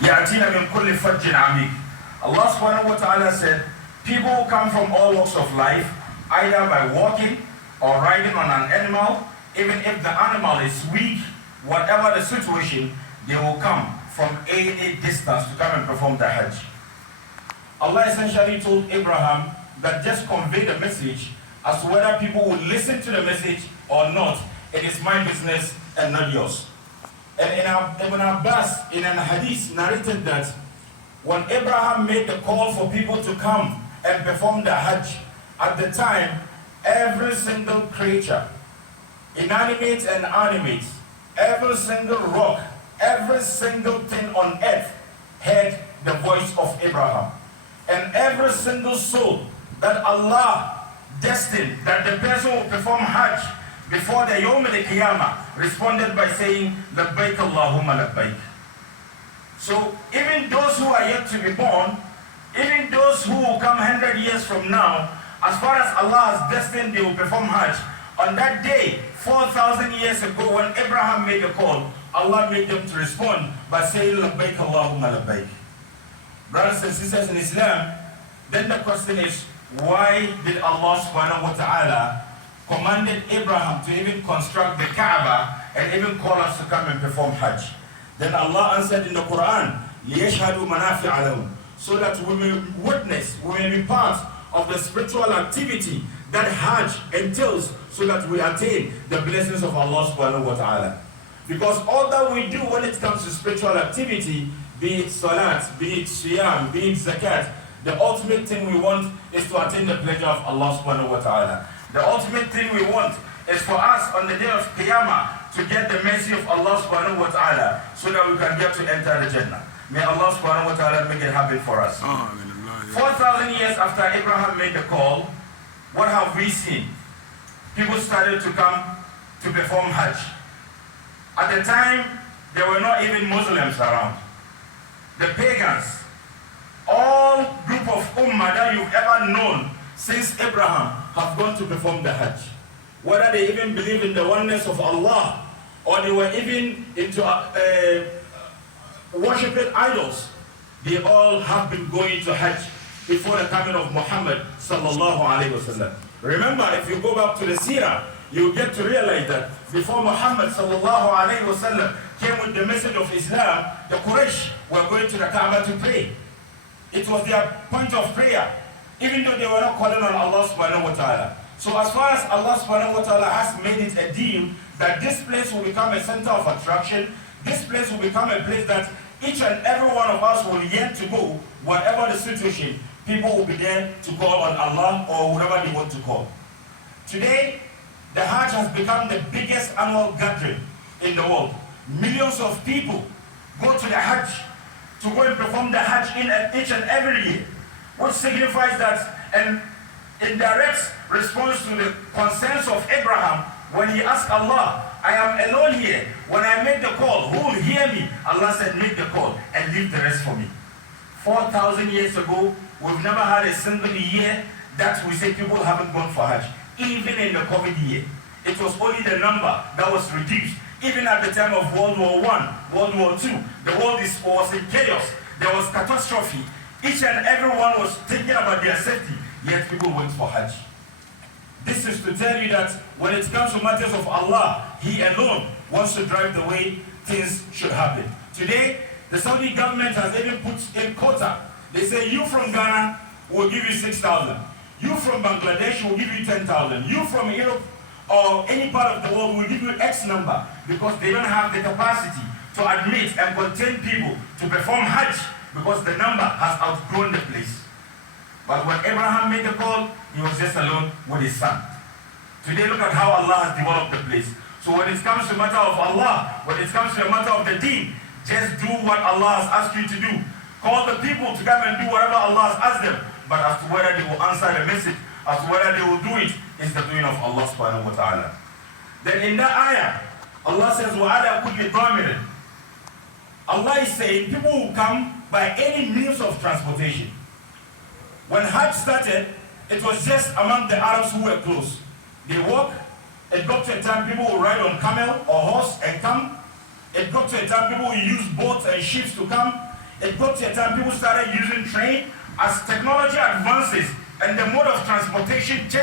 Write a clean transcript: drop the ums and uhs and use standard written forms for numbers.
يأتين من كل فج عميق. Allah subhanahu wa ta'ala said, people who come from all walks of life, either by walking or riding on an animal, even if the animal is weak, whatever the situation, they will come from any distance to come and perform the Hajj. Allah essentially told Abraham that just convey the message. As to whether people will listen to the message or not, it is my business and not yours. And Ibn Abbas in an hadith narrated that when Abraham made the call for people to come and perform the Hajj, at the time, every single creature, inanimate and animate, every single rock, every single thing on earth heard the voice of Abraham. And every single soul that Allah destined that the person will perform Hajj before the Yawm al-Qiyamah responded by saying, Labbaik Allahumma Labbaik. So even those who are yet to be born, even those who will come 100 years from now, as far as Allah has destined they will perform Hajj, on that day, 4,000 years ago when Abraham made the call, Allah made them to respond by saying, Labbaik Allahumma Labbaik. Brothers and sisters in Islam, then the question is, why did Allah subhanahu wa ta'ala commanded Abraham to even construct the Kaaba and even call us to come and perform Hajj? Then Allah answered in the Quran, لِيَشْهَدُوا مَنَافِعَ لَهُمْ, so that we may witness, we may be part of the spiritual activity that Hajj entails, so that we attain the blessings of Allah subhanahu wa ta'ala. Because all that we do when it comes to spiritual activity, be it salat, be it siyam, be it zakat, the ultimate thing we want is to attain the pleasure of Allah subhanahu wa ta'ala. The ultimate thing we want is for us on the day of Qiyamah to get the mercy of Allah subhanahu wa ta'ala so that we can get to enter the Jannah. May Allah subhanahu wa ta'ala make it happen for us. 4,000 years after Abraham made the call, what have we seen? People started to come to perform Hajj. At the time, there were not even Muslims around. The pagans, all group of ummah that you've ever known since Abraham have gone to perform the Hajj. Whether they even believe in the oneness of Allah or they were even into worshipping idols, they all have been going to Hajj before the coming of Muhammad sallallahu alaihi wasallam. Remember, if you go back to the seerah, you get to realize that before Muhammad sallallahu alaihi wasallam came with the message of Islam, the Quraysh were going to the Kaaba to pray. It was their point of prayer, even though they were not calling on Allah subhanahu wa ta'ala. So as far as Allah subhanahu wa ta'ala has made it a deal that this place will become a center of attraction, this place will become a place that each and every one of us will yearn to go, whatever the situation, people will be there to call on Allah or whatever they want to call. Today, the Hajj has become the biggest annual gathering in the world. Millions of people go to the Hajj to go and perform the Hajj in each and every year, which signifies that an indirect response to the concerns of Abraham when he asked Allah, I am alone here. When I make the call, who will hear me? Allah said, make the call and leave the rest for me. 4,000 years ago, we've never had a single year that we say people haven't gone for Hajj. Even in the COVID year, it was only the number that was reduced. Even at the time of World War I, World War II, the world was in chaos. There was catastrophe. Each and everyone was thinking about their safety, yet people went for Hajj. This is to tell you that when it comes to matters of Allah, He alone wants to drive the way things should happen. Today, the Saudi government has even put in quota. They say, you from Ghana will give you 6,000. You from Bangladesh will give you 10,000. You from Europe or any part of the world will give you X number, because they don't have the capacity to admit and contain people to perform Hajj, because the number has outgrown the place. But when Abraham made the call, he was just alone with his son. Today, look at how Allah has developed the place. So when it comes to the matter of Allah, when it comes to the matter of the deen, just do what Allah has asked you to do. Call the people to come and do whatever Allah has asked them. But as to whether they will answer the message, as to whether they will do it, is the doing of Allah subhanahu wa ta'ala. Then in that ayah, Allah says, وَعَلَى كُلِّ ضَامِرٍ. Allah is saying people will come by any means of transportation. When Hajj started, it was just among the Arabs who were close. They walk, it got to a time people will ride on camel or horse and come. It got to a time people will use boats and ships to come. It got to a time people started using train. As technology advances and the mode of transportation changes,